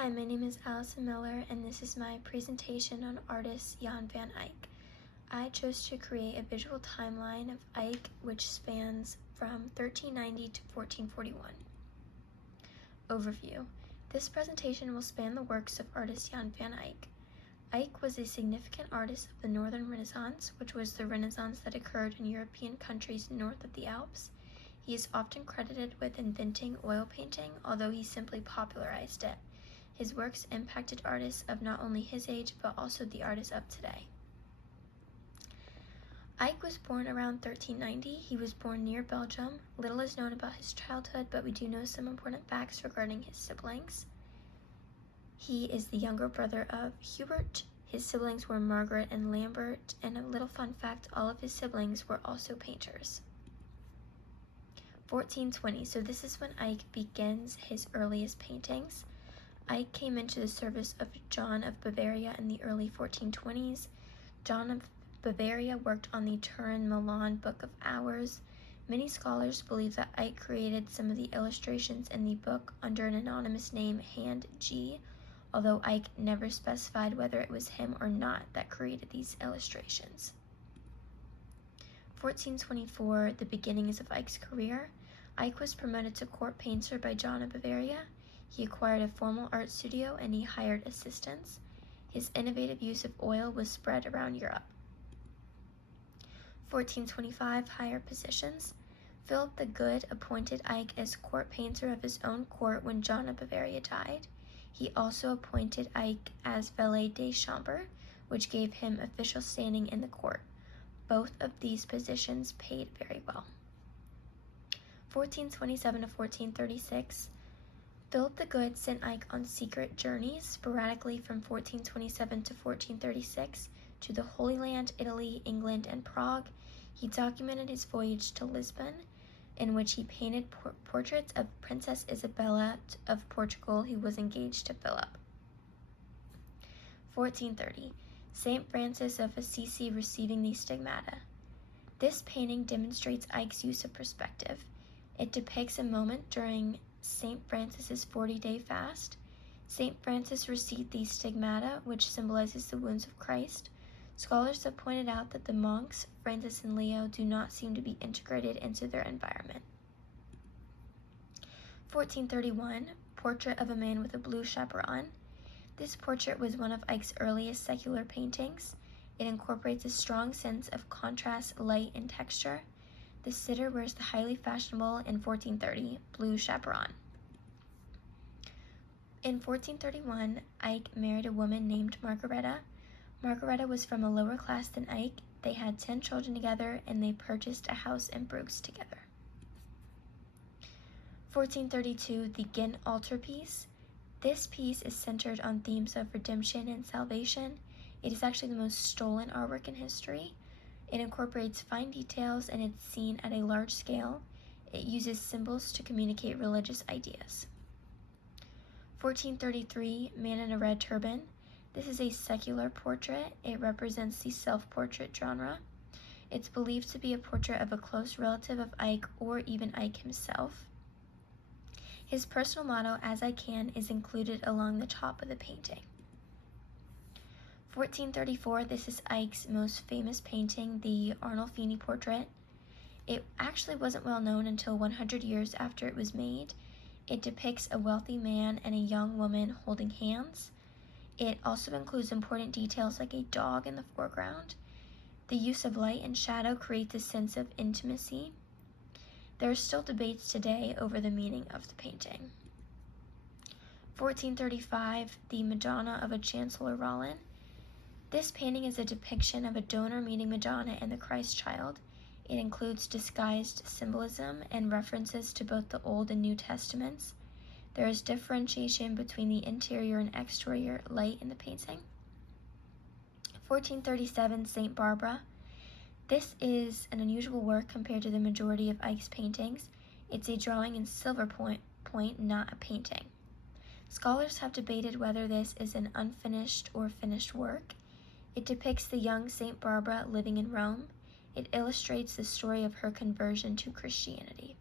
Hi, my name is Allison Miller, and this is my presentation on artist Jan van Eyck. I chose to create a visual timeline of Eyck which spans from 1390 to 1441. Overview. This presentation will span the works of artist Jan van Eyck. Eyck was a significant artist of the Northern Renaissance, which was the Renaissance that occurred in European countries north of the Alps. He is often credited with inventing oil painting, although he simply popularized it. His works impacted artists of not only his age, but also the artists of today. Eyck was born around 1390. He was born near Belgium. Little is known about his childhood, but we do know some important facts regarding his siblings. He is the younger brother of Hubert. His siblings were Margaret and Lambert, and a little fun fact, all of his siblings were also painters. 1420, so this is when Eyck begins his earliest paintings. Eyck came into the service of John of Bavaria in the early 1420s. John of Bavaria worked on the Turin-Milan Book of Hours. Many scholars believe that Eyck created some of the illustrations in the book under an anonymous name, Hand G, although Eyck never specified whether it was him or not that created these illustrations. 1424, the beginnings of Eyck's career. Eyck was promoted to court painter by John of Bavaria. He acquired a formal art studio and he hired assistants. His innovative use of oil was spread around Europe. 1425, higher positions. Philip the Good appointed Eyck as court painter of his own court when John of Bavaria died. He also appointed Eyck as valet de chambre, which gave him official standing in the court. Both of these positions paid very well. 1427 to 1436, Philip the Good sent Eyck on secret journeys sporadically from 1427 to 1436 to the Holy Land, Italy, England, and Prague. He documented his voyage to Lisbon, in which he painted portraits of Princess Isabella of Portugal, who was engaged to Philip. 1430, St. Francis of Assisi receiving the stigmata. This painting demonstrates Eyck's use of perspective. It depicts a moment during St. Francis's 40-day fast. St. Francis received the stigmata, which symbolizes the wounds of Christ. Scholars have pointed out that the monks, Francis and Leo, do not seem to be integrated into their environment. 1431, Portrait of a Man with a Blue Chaperon. This portrait was one of Eyck's earliest secular paintings. It incorporates a strong sense of contrast, light, and texture. The sitter wears the highly fashionable, in 1430, blue chaperon. In 1431, Eyck married a woman named Margareta. Margareta was from a lower class than Eyck. They had 10 children together, and they purchased a house in Bruges together. 1432, the Ghent altarpiece. This piece is centered on themes of redemption and salvation. It is actually the most stolen artwork in history. It incorporates fine details and it's seen at a large scale. It uses symbols to communicate religious ideas. 1433, Man in a Red Turban. This is a secular portrait. It represents the self-portrait genre. It's believed to be a portrait of a close relative of Eyck or even Eyck himself. His personal motto, "As I Can," is included along the top of the painting. 1434, this is Eyck's most famous painting, the Arnolfini portrait. It actually wasn't well known until 100 years after it was made. It depicts a wealthy man and a young woman holding hands. It also includes important details like a dog in the foreground. The use of light and shadow creates a sense of intimacy. There are still debates today over the meaning of the painting. 1435, the Madonna of a Chancellor Rollin. This painting is a depiction of a donor meeting Madonna and the Christ child. It includes disguised symbolism and references to both the Old and New Testaments. There is differentiation between the interior and exterior light in the painting. 1437, St. Barbara. This is an unusual work compared to the majority of Eyck's paintings. It's a drawing in silver point, not a painting. Scholars have debated whether this is an unfinished or finished work. It depicts the young St. Barbara living in Rome. It illustrates the story of her conversion to Christianity.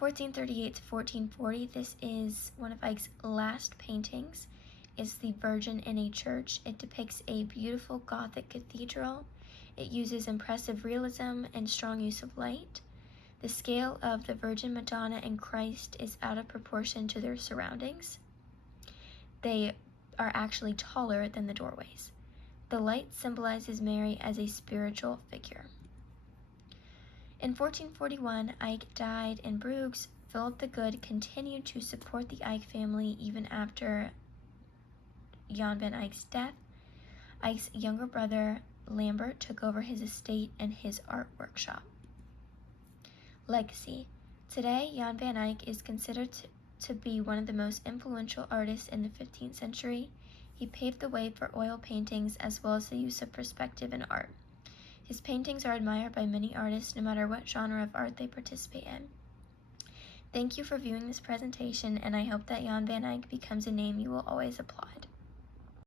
1438 to 1440, this is one of Eyck's last paintings. It's the Virgin in a Church. It depicts a beautiful Gothic cathedral. It uses impressive realism and strong use of light. The scale of the Virgin, Madonna, and Christ is out of proportion to their surroundings. They are actually taller than the doorways. The light symbolizes Mary as a spiritual figure. In 1441, Eyck died in Bruges. Philip the Good continued to support the Eyck family even after Jan van Eyck's death. Eyck's younger brother, Lambert, took over his estate and his art workshop. Legacy. Today, Jan van Eyck is considered to be one of the most influential artists in the 15th century. He paved the way for oil paintings as well as the use of perspective in art. His paintings are admired by many artists no matter what genre of art they participate in. Thank you for viewing this presentation, and I hope that Jan van Eyck becomes a name you will always applaud.